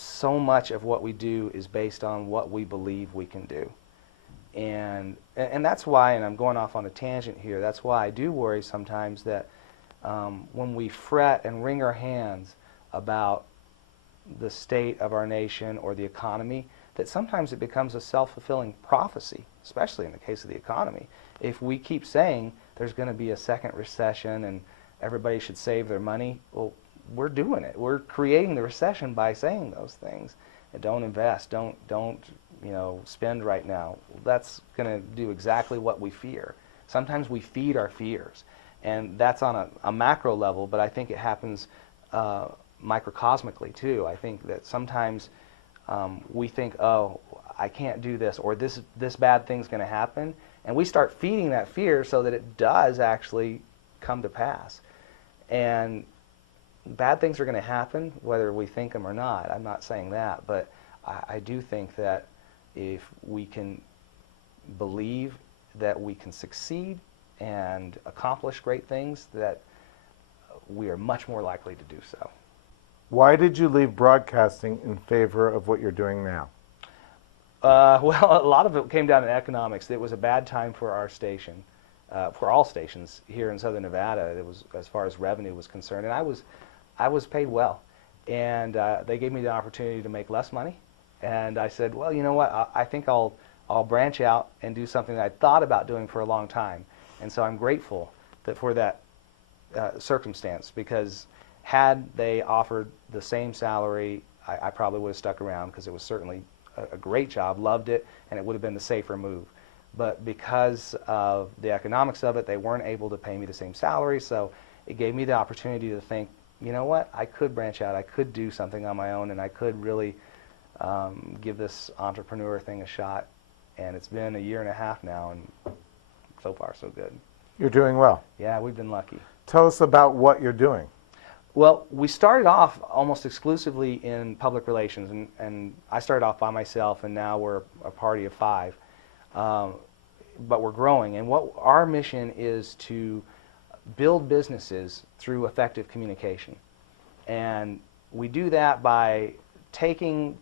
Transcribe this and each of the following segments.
so much of what we do is based on what we believe we can do. And that's why, and I'm going off on a tangent here, that's why I do worry sometimes that when we fret and wring our hands about the state of our nation or the economy, that sometimes it becomes a self-fulfilling prophecy, especially in the case of the economy. If we keep saying there's going to be a second recession and everybody should save their money, well, we're doing it. We're creating the recession by saying those things. And don't invest, don't spend right now. That's going to do exactly what we fear. Sometimes we feed our fears, and that's on a macro level, but I think it happens microcosmically too. I think that sometimes we think, oh, I can't do this, or this bad thing's going to happen, and we start feeding that fear so that it does actually come to pass. And bad things are going to happen, whether we think them or not. I'm not saying that, but I do think that if we can believe that we can succeed and accomplish great things, that we are much more likely to do so. Why did you leave broadcasting in favor of what you're doing now? Well, a lot of it came down to economics. It was a bad time for our station, for all stations here in Southern Nevada. It was, as far as revenue was concerned, and I was paid well, and they gave me the opportunity to make less money, and I said, well, you know what? I think I'll branch out and do something that I thought about doing for a long time, and so I'm grateful for that circumstance, because had they offered the same salary, I probably would have stuck around, because it was certainly a great job, loved it, and it would have been the safer move. But because of the economics of it, they weren't able to pay me the same salary, so it gave me the opportunity to think, you know what, I could branch out, I could do something on my own, and I could really give this entrepreneur thing a shot. And it's been a year and a half now, and so far so good. You're doing well. Yeah, we've been lucky. Tell us about what you're doing. Well, we started off almost exclusively in public relations, and I started off by myself, and now we're a party of 5. But we're growing, and what our mission is to build businesses through effective communication. And we do that by taking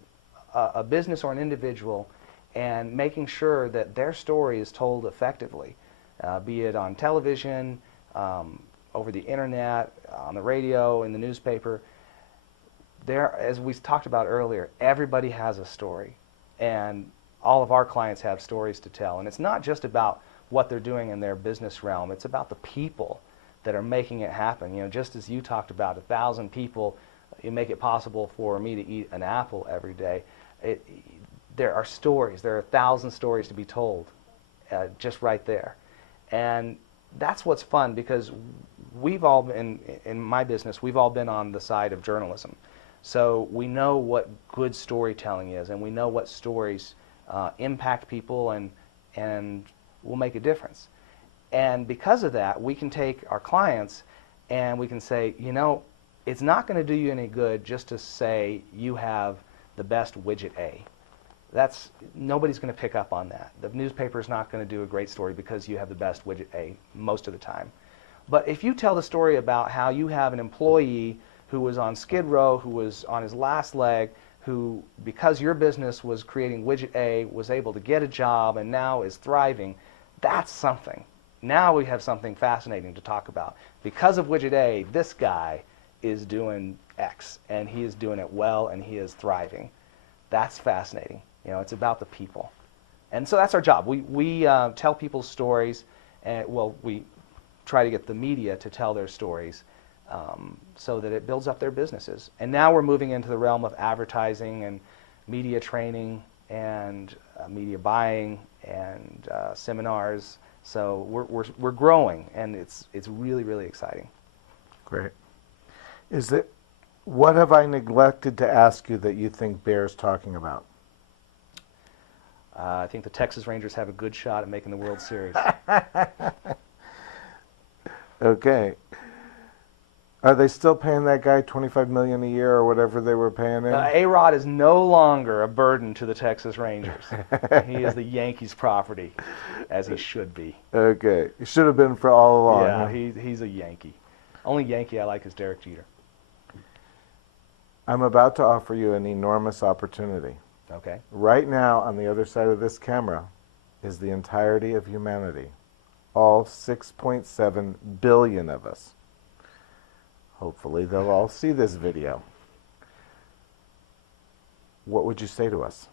a business or an individual and making sure that their story is told effectively, be it on television, over the internet, on the radio, in the newspaper. As we talked about earlier, everybody has a story, and all of our clients have stories to tell. And it's not just about what they're doing in their business realm, it's about the people that are making it happen. You know, just as you talked about 1,000 people, you make it possible for me to eat an apple every day. There are stories, there are 1,000 stories to be told just right there. And that's what's fun, because we've all been, in my business, we've all been on the side of journalism. So we know what good storytelling is, and we know what stories impact people and will make a difference. And because of that, we can take our clients and we can say, you know, it's not going to do you any good just to say you have the best widget A. Nobody's going to pick up on that. The newspaper's not going to do a great story because you have the best widget A most of the time. But if you tell the story about how you have an employee who was on Skid Row, who was on his last leg, who, because your business was creating widget A, was able to get a job and now is thriving, that's something. Now we have something fascinating to talk about. Because of widget A, this guy is doing X, and he is doing it well, and he is thriving. That's fascinating. You know, it's about the people. And so that's our job. We tell people's stories, and we try to get the media to tell their stories so that it builds up their businesses. And now we're moving into the realm of advertising and media training and media buying and seminars. So we're growing, and it's really, really exciting. Great. What have I neglected to ask you that you think bears talking about? I think the Texas Rangers have a good shot at making the World Series. Okay. Are they still paying that guy $25 million a year or whatever they were paying him? A-Rod is no longer a burden to the Texas Rangers. He is the Yankees' property, as he should be. Okay. He should have been for all along. Yeah, huh? he's a Yankee. Only Yankee I like is Derek Jeter. I'm about to offer you an enormous opportunity. Okay. Right now, on the other side of this camera, is the entirety of humanity. All 6.7 billion of us. Hopefully they'll all see this video. What would you say to us?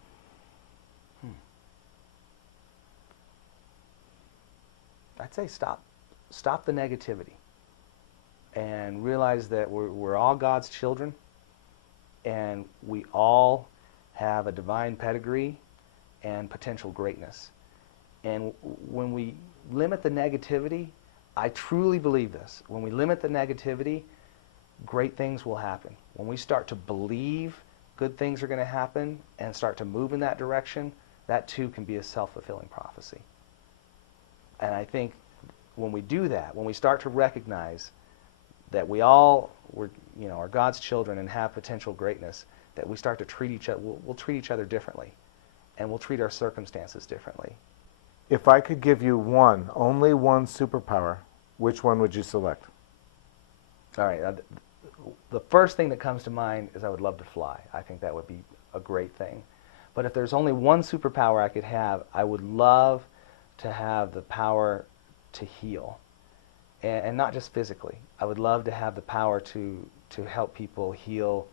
I'd say stop the negativity, and realize that we're all God's children, and we all have a divine pedigree and potential greatness. And when we limit the negativity, I truly believe this, when we limit the negativity, great things will happen. When we start to believe good things are going to happen and start to move in that direction, that too can be a self-fulfilling prophecy. And I think when we do that, when we start to recognize that we all are God's children and have potential greatness, that we start to treat each other, we'll treat each other differently, and we'll treat our circumstances differently. If I could give you only one superpower, which one would you select? All right. The first thing that comes to mind is I would love to fly. I think that would be a great thing. But if there's only one superpower I could have, I would love to have the power to heal. And not just physically. I would love to have the power to help people heal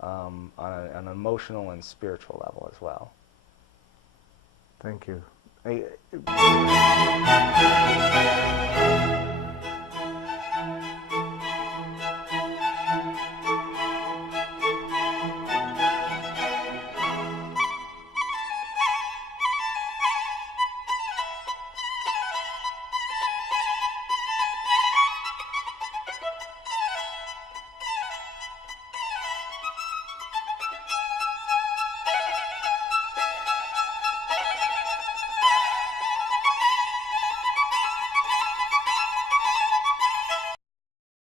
on an emotional and spiritual level as well. Thank you.